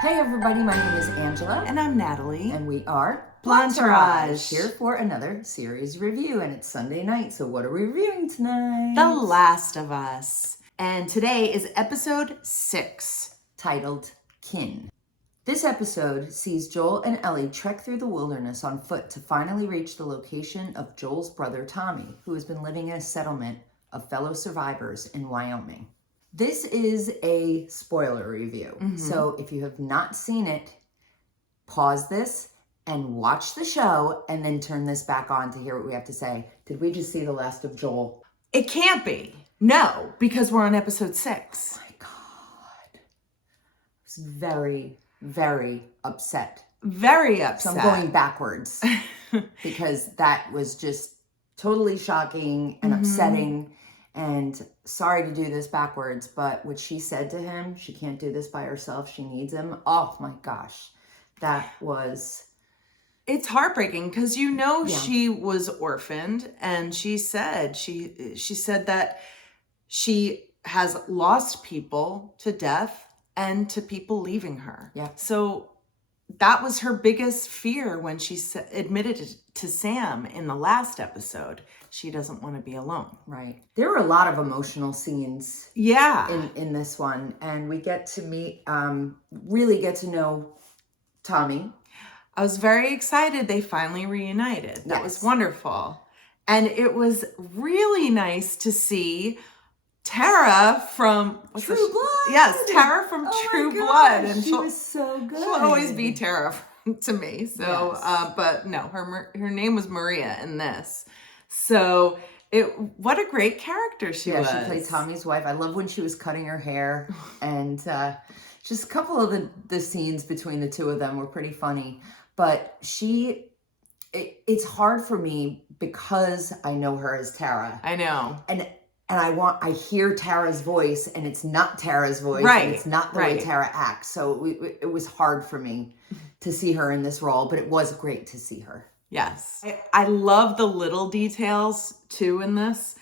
Hey everybody, my name is Angela. And I'm Natalie. And we are Blondetourage. Here for another series review, and it's Sunday night, so what are we reviewing tonight? The Last of Us. And today is episode 6. Titled 𝐼𝐴. This episode sees Joel and Ellie trek through the wilderness on foot to finally reach the location of Joel's brother Tommy, who has been living in a settlement of fellow survivors in Wyoming. This is a spoiler review, so if you have not seen it, pause this and watch the show and then turn this back on to hear what we have to say. Did we just see the last of Joel? It can't be. No, because we're on episode 6. Oh my God. I was very, very upset. Very upset. So I'm going backwards because that was just totally shocking and upsetting. And sorry to do this backwards, but what she said to him, she can't do this by herself. She needs him. Oh my gosh. That was... It's heartbreaking because she was orphaned, and she said that she has lost people to death and to people leaving her. Yeah. So that was her biggest fear when she admitted it to Sam in the last episode. She doesn't want to be alone. Right. There were a lot of emotional scenes in this one, and we get to meet, really get to know Tommy. I was very excited they finally reunited. That was wonderful. And it was really nice to see Tara from True Blood. Yes, Tara from True Blood. And she was so good. She'll always be Tara to me. So, but no, her name was Maria in this. So what a great character she was. Yeah, she played Tommy's wife. I love when she was cutting her hair, and just a couple of the scenes between the two of them were pretty funny. But it's hard for me because I know her as Tara. I know. And I hear Tara's voice, and it's not Tara's voice, right? And it's not the way Tara acts. So it was hard for me to see her in this role, but it was great to see her. Yes. I love the little details too in this,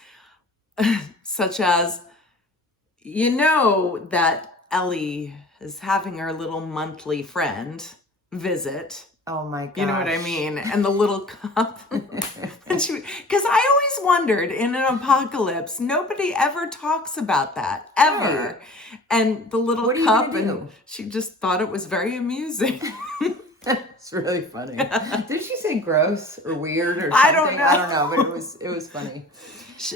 such as, that Ellie is having her little monthly friend visit. Oh my gosh. You know what I mean? And the little cup. Because I always wondered, in an apocalypse, nobody ever talks about that, ever. Right. And the little What are cup, you gonna do? and she just thought it was very amusing. It's really funny. Did she say gross or weird or something? I don't know, but it was funny.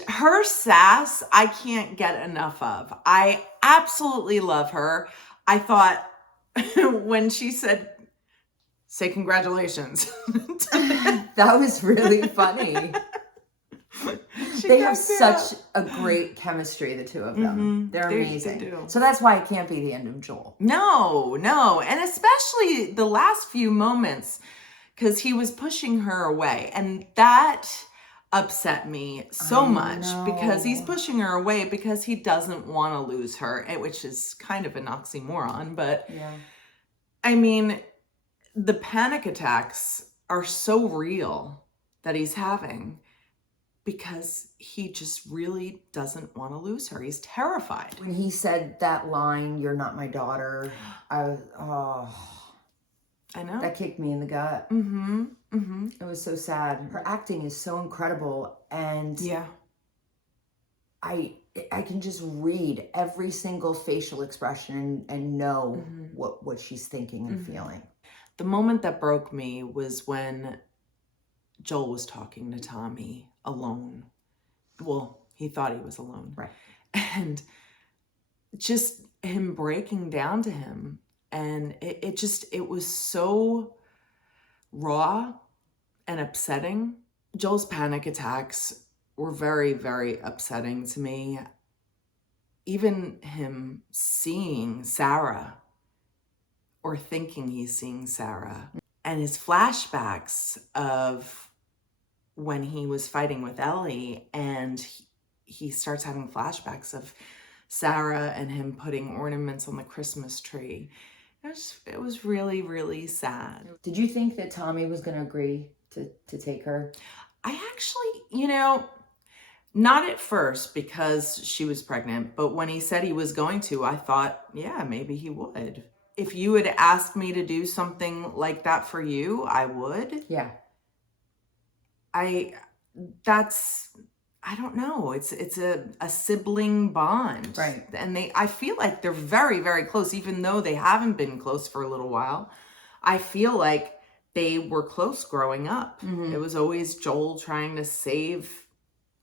Her sass, I can't get enough of. I absolutely love her. I thought when she said, "Say congratulations." That was really funny. They have such a great chemistry, the two of them. They're amazing. So that's why it can't be the end of Joel. No. And especially the last few moments, because he was pushing her away. And that upset me so much because he's pushing her away because he doesn't want to lose her, which is kind of an oxymoron. But I mean, the panic attacks are so real that he's having because he just really doesn't want to lose her. He's terrified. When he said that line, "You're not my daughter," I know. That kicked me in the gut. It was so sad. Her acting is so incredible, and I can just read every single facial expression and know what she's thinking and feeling. The moment that broke me was when Joel was talking to Tommy alone. Well, he thought he was alone. Right. And just him breaking down to him. And it was so raw and upsetting. Joel's panic attacks were very, very upsetting to me. Even him seeing Sarah, or thinking he's seeing Sarah, and his flashbacks of when he was fighting with Ellie, and he starts having flashbacks of Sarah and him putting ornaments on the Christmas tree. It was really, really sad. Did you think that Tommy was going to agree to take her? I actually, not at first because she was pregnant, but when he said he was going to, I thought, yeah, maybe he would. if you had asked me to do something like that for you, I would. Yeah. I don't know. It's a sibling bond. Right. And I feel like they're very, very close, even though they haven't been close for a little while. I feel like they were close growing up. Mm-hmm. It was always Joel trying to save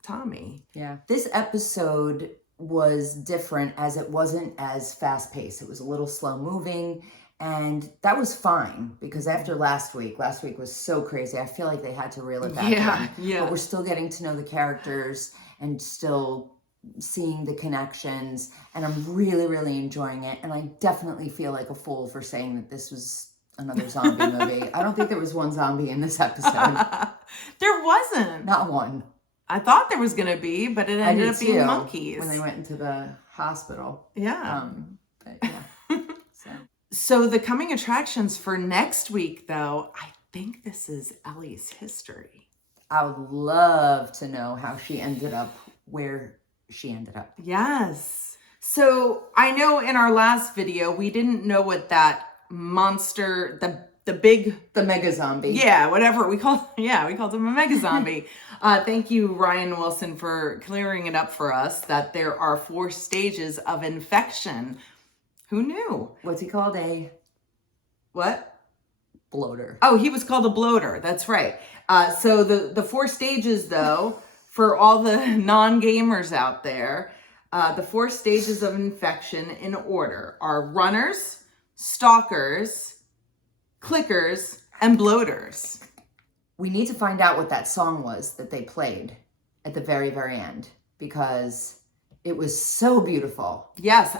Tommy. Yeah. This episode was different as it wasn't as fast paced. It was a little slow moving. And that was fine because after last week was so crazy. I feel like they had to reel it back in. Yeah. But we're still getting to know the characters and still seeing the connections. And I'm really, really enjoying it. And I definitely feel like a fool for saying that this was another zombie movie. I don't think there was one zombie in this episode. There wasn't. Not one. I thought there was going to be, but it ended up being monkeys. When they went into the hospital. Yeah. But yeah. So the coming attractions for next week, though, I think this is Ellie's history. I would love to know how she ended up where she ended up. Yes. So I know in our last video, we didn't know what that monster, the mega zombie. Yeah, whatever we called him a mega zombie. Thank you, Ryan Wilson, for clearing it up for us that there are 4 stages of infection. Who knew? What's he called? What? Bloater. Oh, he was called a bloater. That's right. So the 4 stages, though, for all the non-gamers out there, the 4 stages of infection in order are runners, stalkers, clickers, and bloaters. We need to find out what that song was that they played at the very, very end because it was so beautiful. Yes,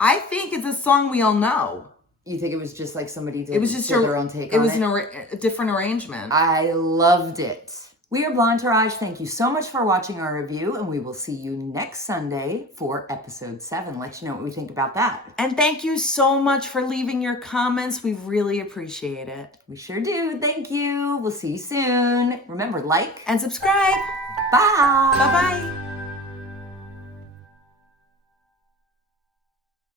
I think it's a song we all know. You think it was just like somebody did, it was just their own take on it? It was a different arrangement. I loved it. We are Blondetourage. Thank you so much for watching our review, and we will see you next Sunday for episode 7. Let you know what we think about that. And thank you so much for leaving your comments. We really appreciate it. We sure do. Thank you. We'll see you soon. Remember, like and subscribe. Bye. Bye-bye.